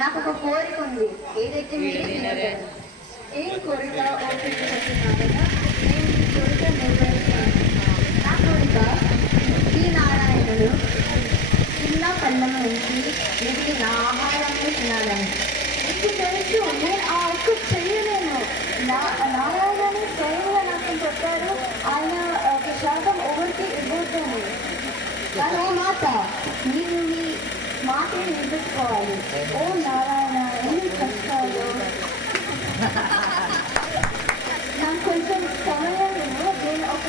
నాకు ఒక కోరిక ఉంది. ఏదైతే మీరు ఏం కోరిక ఓపిక చెప్పినారగా నేను ఈ కోరిక నెరవేరుతాను. నా కోరిక శ్రీ నారాయణుడు చిన్న పళ్ళం నుంచి మిగిలిన ఆహారాన్ని తినాలని. మీకు తెలుసు నేను ఆ ఒక్క చెయ్యలేను. నారాయణని స్వయంగా నాకు చెప్పారు, ఆయన ప్రసాదం ఎవరికి ఇవ్వద్దని. కానీ మాట మీరు మీ మాటని నిలబెట్టుకోవాలి. ఓ నారాయణ, ఎన్ని కష్టాలు. నాకు కొంచెం సమయం నేను ఒక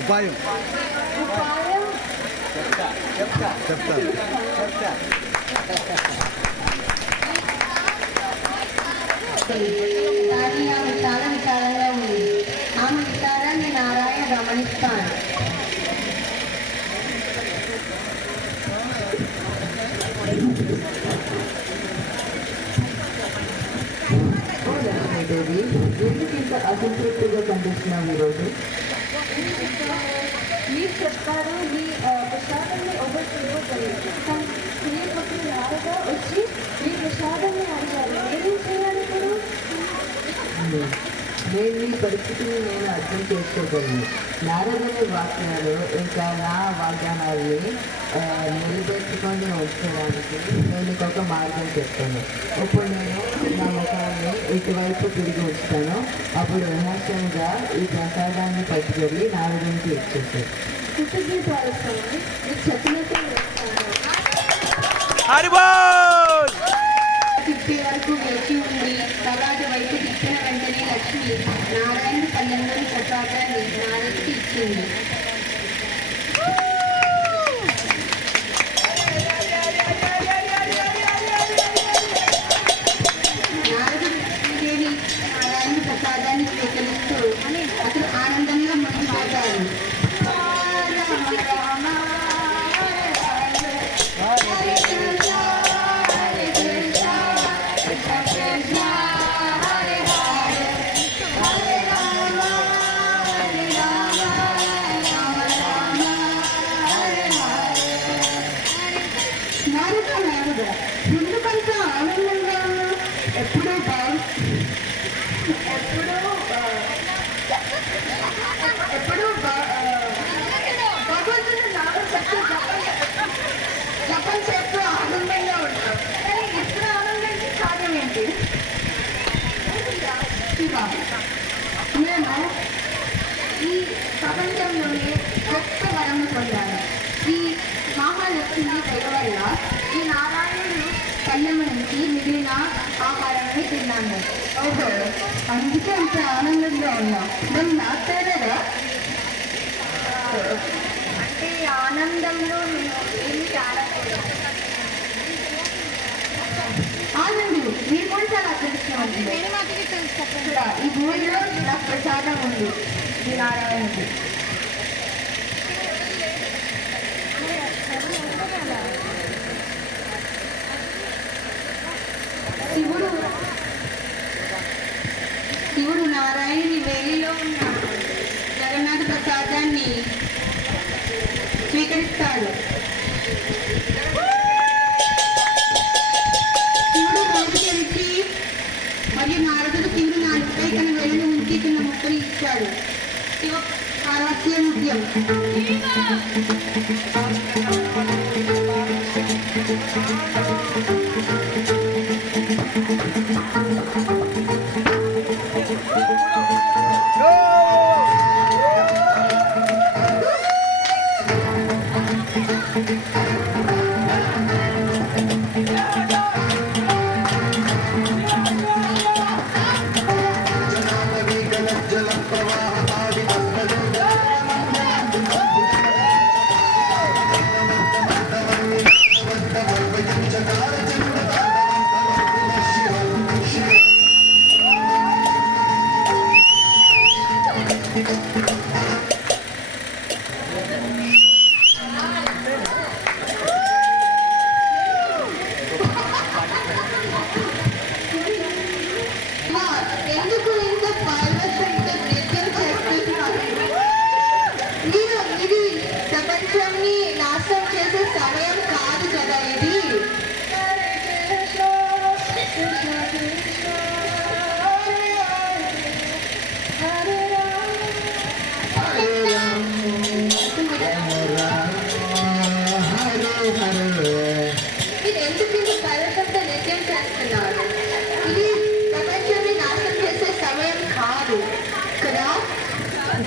ఉపాయం కానీ ఆమె చాలా విచారంగా ఉంది. ఆమె విచారాన్ని నారాయణ గమనిస్తాను. దేవి, ఎందుకు ఇంత అసంతృప్తిగా కనిపిస్తున్నాం ఈరోజు? మీరు చెప్పారు మీ ప్రసాదాన్ని ఎవరికి ఇవ్వలేదు. కానీ ప్రియపత్రులు నారగా వచ్చి మీ ప్రసాదాన్ని అడిగారు. ఏం చేయాలి ఇప్పుడు? నేను ఈ పరిస్థితిని అర్థం చేసుకోగలను. నారదుని వాక్యాలు ఇంకా నా వాగ్దానాల్ని నిలబెట్టుకొని ఉంచడానికి నేను ఇంకొక మార్గం చెప్తాను. ఇప్పుడు నేను నా ముఖాన్ని ఇటువైపు తిరిగి ఉంచుతాను. అప్పుడు రహస్యంగా ఈ ప్రసాదాన్ని పట్టుకెళ్ళి నారదునికి ఇచ్చేసాను. కృతజ్ఞతలు స్వామి, మీకు చెప్పినట్టు చేస్తాను. తిప్పే వరకు వేచి ఉండి కవాటి వైపు తిప్పిన వెంటనే లక్ష్మి నారాయణ పల్లెంలోని ప్రసాదాన్ని నారదుడికి ఇచ్చింది. నారదుడు లక్ష్మీదేవి నారాయణ ప్రసాదాన్ని స్వీకరిస్తూ అతను ఆనందంగా మునిగిపోతారు. ఎందుకంటే ఆనందంగా ఉన్నా ఎప్పుడూ భగవంతుని నాలుగు జపం చేస్తూ ఆనందంగా ఉంటాం. కానీ ఇప్పుడు ఆనందానికి కారణం ఏంటి? నేను ఈ ప్రపంచంలోనే గొప్ప వరము పొందాను. ఈ మహాలక్ష్మి దయ వల్ల ఈ నారాయణుడు పల్లెం నుంచి మిగిలిన ఆహారాన్ని తిన్నాను. ఓహో, అందుకే అంత ఆనందంగా ఉన్నా. మనం నాస్తారా? అంటే ఆనందంలో నేను ఏమి ఆనందు మీ కూడా చాలా అదృష్టం ఉంది. ఈ భూమిలో నాకు ప్రసాదం ఉంది ఈ నారాయణుడు. శివుడు నారాయణుని వేలిలో ఉన్న జగన్నాథ ప్రసాదాన్ని స్వీకరిస్తాడు. శివుడు నోటి తెరిచి మరియు నారదుడు శివుడు నాలుగుపై తన వేలిని ఉంచి చిన్న ముక్కలు ఇచ్చాడు. శివ పార్వతీయ నృత్యం.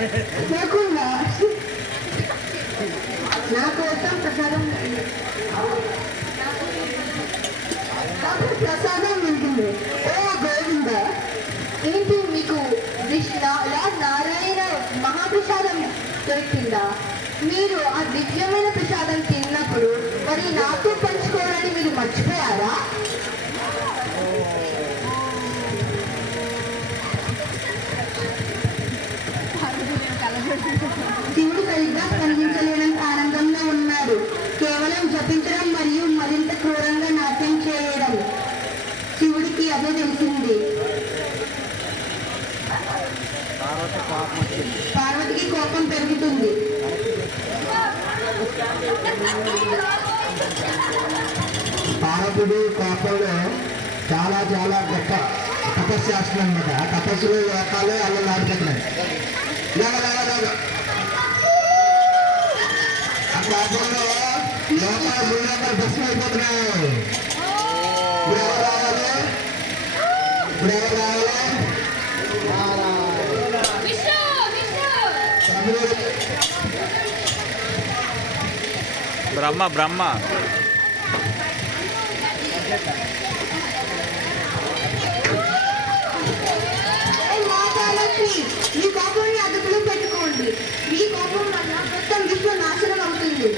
నాకు నా కోసం ప్రసాదం నాకు ప్రసాదం ఉంటుంది. ఓ గోవింద, ఏంటి మీకు లార్డ్ నారాయణ మహాప్రసాదం దొరికిందా? మీరు ఆ దివ్యమైన ప్రసాదం తిన్నప్పుడు మరి నాకు పంచుకోవాలని మీరు మర్చిపోయారా? శివుడు సరిగ్గా స్పందించలేనంత ఆనందంగా ఉన్నారు. కేవలం జపించడం మరియు మరింత క్రూరంగా నాట్యం చేయడం. శివుడికి అదే తెలిసింది. పార్వతికి కోపం పెరుగుతుంది. పార్వతుడు కోపంలో చాలా చాలా గొప్ప తపస్సు చేస్తుంది అనమాట. ఆ తపస్సులో లోకాలు అలా నాటుతున్నాయి. ఆ కోపంలో లోకాలు భూలోకాలు భస్మం అయిపోతున్నాయి. ఇప్పుడు ఎవరు రావాలి? బ్రహ్మ మీ కోపాన్ని అదుపులో పెట్టుకోండి. మీ కోపం వల్ల మొత్తం విశ్వ నాశనం అవుతుంది.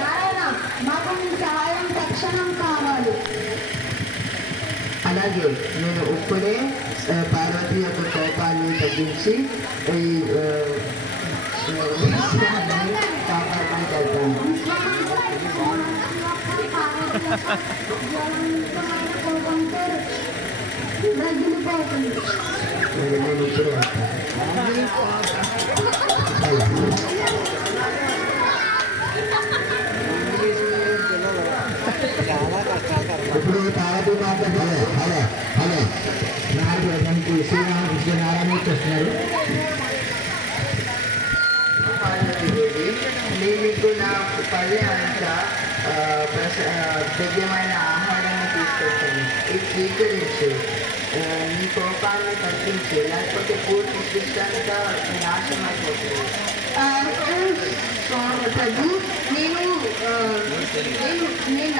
నారాయణ, మాకు మీ సహాయం తక్షణం కావాలి. అలాగే నేను ఇప్పుడే పార్వతి యొక్క కోపాన్ని తగ్గించి ఈ విశ్వాన్ని కాపాడడానికి వెళ్తాను. నేను ఇప్పుడే ఇప్పుడు పార్వతి మాత హలో నారాయణకి శ్రీరామకృష్ణ నారాయణ వస్తున్నారు. పార్వతీదేవి, నేను మీకు నా పల్లె అంతా దివ్యమైన ఆహారాన్ని తీసుకొచ్చాను. ఇది స్వీకరించు. నీ కోపాన్ని తగ్గించు, లేకపోతే పూర్తి సృష్టి నాశనం అయిపోతుంది. ప్రభు, నేను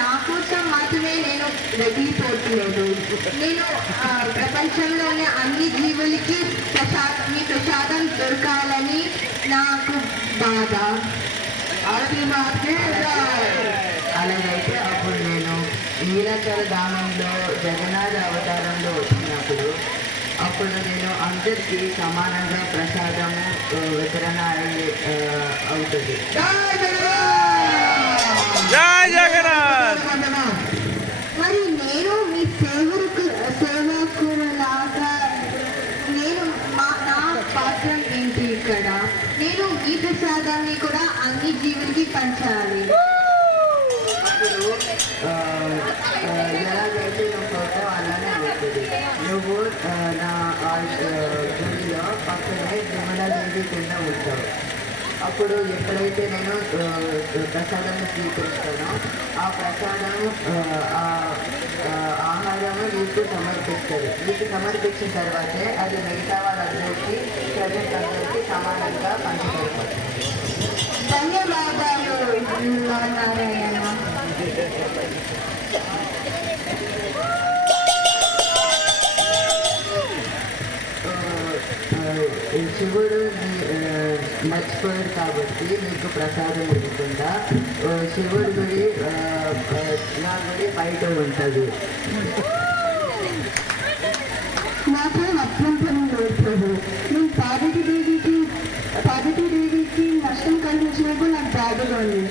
నా కోసం మాత్రమే నేను రగిలిపోతున్నాను. నేను ప్రపంచంలోనే అన్ని జీవులకి మీ ప్రసాదం దొరకాలని నాకు బాధ. అలాగైతే అప్పుడు నేను నీలాచల ధామంలో జగన్నాథ అవతారంలో వచ్చినప్పుడు అప్పుడు నేను అందరికీ సమానంగా ప్రసాదము వితరణ అవుతుంది. జై జగన్నాథ్. మరి నేను మీ సేవకులాగా నేను నా పాత్రం ఏంటి ఇక్కడ? నేను ఈ ప్రసాదాన్ని కూడా అన్ని జీవులకి పంచాలి. అప్పుడు ఎలాగైతే నువ్వు ఫోటో అలానే అవుతుంది. నువ్వు నా గుడిలో పక్కనే విమలాదేవి కింద ఉంటావు. అప్పుడు ఎప్పుడైతే నేను ప్రసాదాన్ని స్వీకరిస్తానో ఆ ప్రసాదం ఆహారము నీకు సమర్పిస్తారు. నీకు సమర్పించిన తర్వాతే అది మిగతా వాళ్ళందరికీ ప్రజలందరికీ సమానంగా పంచబడుతుంది. ధన్యవాదాలు నారాయణ. శివుడు మర్చిపోయాడు కాబట్టి నీకు ప్రసాదం ఇవ్వకుండా శివుడి గుడి నా గుడి బయట ఉంటుంది. నాకేం అభ్యంతరం లేదు ప్రభు. నేను పార్వతీదేవికి నష్టం కలిగించినప్పుడు నాకు బాధగా ఉంది.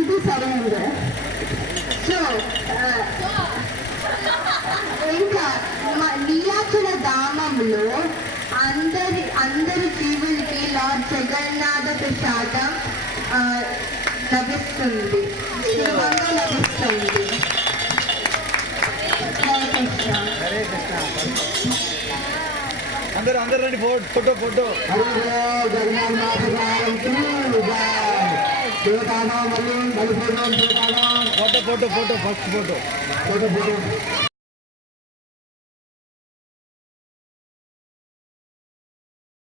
ఇది సరైనదే. సో ఇంకా నీలాచల ధామంలో అందరి జీవులకి లార్డ్ జగన్నాథ ప్రసాదం లభిస్తుంది, సులభంగా లభిస్తుంది. హరే కృష్ణ. అందరూ రండి ఫోటో అరే జగన్నాథ్ మాత గారికి చూడాలా మళ్ళీ ఫోటో ఫస్ట్ ఫోటో